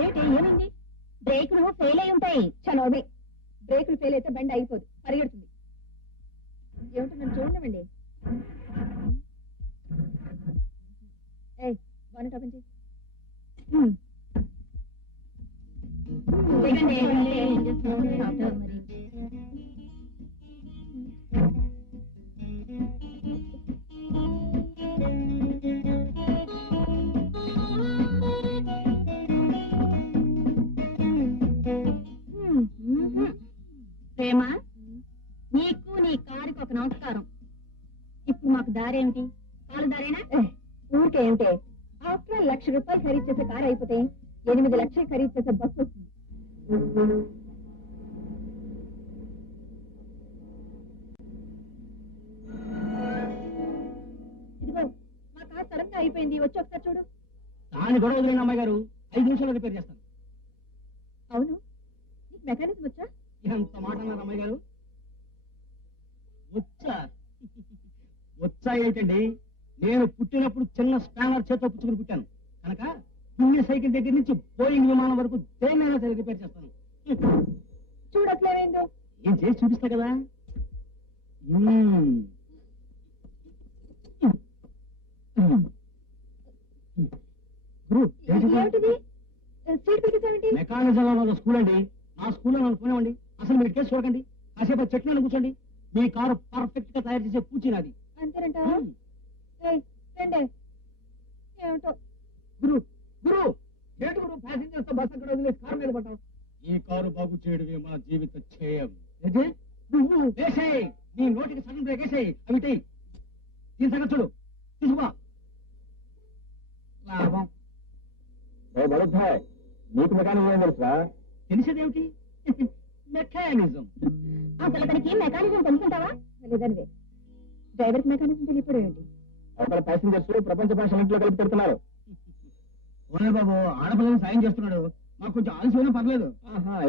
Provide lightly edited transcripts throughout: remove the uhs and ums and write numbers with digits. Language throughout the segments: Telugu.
ఏమిటి ఏమైంది? బ్రేకులు ఫెయిల్ అయి ఉంటాయి. చలోవి బ్రేకులు ఫెయిల్ అయితే బండి అయిపోదు, పరిగెడుతుంది. ఏమిటో నన్ను చూడమండి. ఏ బాగా ఓపెన్ చేయి. ప్రేమ, నీకు నీ కారుకి ఒక నమస్కారం. ఇప్పుడు మాకు దారేమిటి? కాలు దారేనా? ఊరికే ఏమిటే, ఆఫ్టర్ 1,00,000 రూపాయలు ఖరీదు చేసే కారు అయిపోతే 8 లక్షలు ఖరీదు చేసే బస్సు వస్తుంది. ఇదిగో మా కారు సడన్ గా అయిపోయింది, వచ్చి ఒకసారి చూడు. దాని గొడవ వదిలేని అమ్మాయి గారు 5 నిమిషాలు రిపేర్ చేస్తాను. అవును, నీకు మెకానిజం వచ్చా? ఎంత మాట అన్నారు అమ్మాయి గారు? వచ్చా ఏంటండి, నేను పుట్టినప్పుడు చిన్న స్పానర్ చేతితో పుచ్చుకుని పుట్టాను కనుక పుణ్య సైకిల్ దగ్గర నుంచి బోయింగ్ విమానం వరకు దేన్నైనా సరే రిపేర్ చేస్తాను. చూడట్లేవేందో? ఏం చేసి చూపిస్తా కదా. మెకానిజం స్కూల్ అండి, ఆ స్కూల్లో నన్ను పోనివ్వండి. అసలు మీరు కేసు చూడకండి, కాసేపు చెట్లు కూర్చోండి. మీ కారు పర్ఫెక్ట్ గా తయారు చేసే కూర్చున్నది. అంతేనంటా? ఏమిటో గురు గురు ఏంటి గురు ప్యాసింజర్స్ తో బస్ అక్కడ వదిలేసి కారు మీద పడ్డావు? ఈ కారు బాగు చేయడమే మా జీవిత ధ్యేయం. నువ్వు వేసేయి, నీ నోటికి సడన్ బ్రేక్ వేసేయి. అవి ఈ సంగతి చూడు, తీసుకో. లాభం నీకు మెకానిజం ఏం తెలుసా? తెలిసేదేమిటి? మెకానిజం. అసలు అతనికి మెకానిజం తెలుసుకుంటావా? లేదండి, డ్రైవర్ మెకానిజం తెలియపడం ఏంటి? అక్కడ ప్యాసింజర్స్ ప్రపంచ భాషలు ఇంట్లో కలిపి పెడుతున్నారు. ఓనే బాబు, ఆడపిల్లలు సాయం చేస్తున్నాడు, మాకు కొంచెం ఆలస్యమైనా పర్లేదు.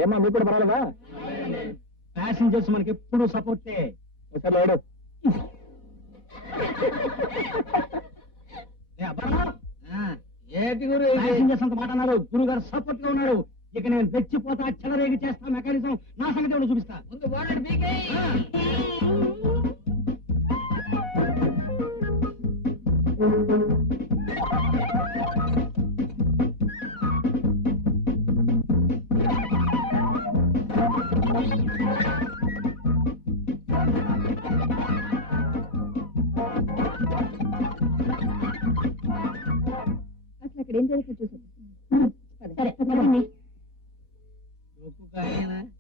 ఏమా మీకు కూడా పర్వాలేదా? ప్యాసింజర్స్ మనకి ఎప్పుడు సపోర్టే. ఒకసారి లేడు ఏంటి గురు ప్యాసింజర్స్ అంత మాట అన్నారు, గురువు గారు సపోర్ట్ గా ఉన్నారు. ఇక నేను తెచ్చిపోతా, చెలరేగి చేస్తా మెకానిజం. నా సంగతి ఎవరు చూపిస్తా. ముందు అసలు అక్కడ ఏం జరుగుతుంది చూసాను. సరే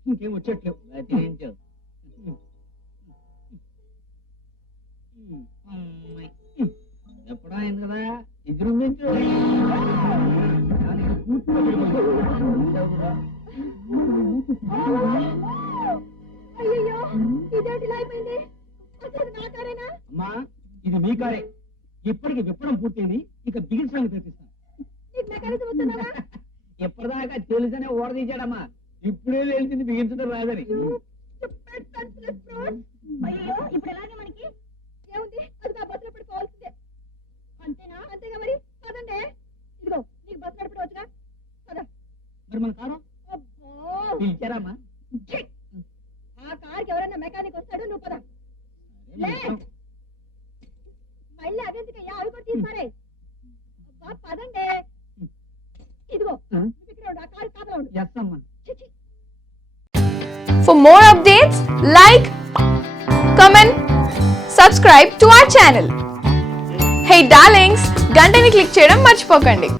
ఇంకేం వచ్చేట్లేవు. ఎప్పుడా అయింది కదా, ఇద్దరు అయ్యో, ఇదేంటి ఇలా అయిపోయింది? నా కారేనా? అమ్మా, ఇది మీ కారే. ఇప్పటికి విప్పడం పూర్తయింది, ఇక బిగించడానికి ప్రయత్నిస్తాను. నీకు మెకానిజం వస్తున్నావా? ఎప్పటిదాకా తెలుసనే ఓడదీశాడమ్మా, ఇప్పుడే తెలిసింది బిగించడం రాదని. అయ్యో, ఇప్పుడు ఎలాగే మనకి ఏముంది? అది నా బస్సులో పడిపోవాల్సిందే. అంతేనా? అంతేగా మరి. పదండి, ఇదిగో నీకు బస్సు నడిపడవచ్చుగా. పద. మరి మన కారు పిలిచారమ్మా? ఆ కార్కి ఎవరైనా మెకానిక్ వస్తాడు, నువ్వు పద. మళ్ళీ అదెందుకయ్యా, అవి కూడా తీసారే. పదండి, ఇదిగో ఇక్కడ ఆ కారు కాపలా ఉండు. అమ్మా. For more updates, like, comment, subscribe to our channel. Hey darlings, గంటని click చేయడం మర్చిపోకండి.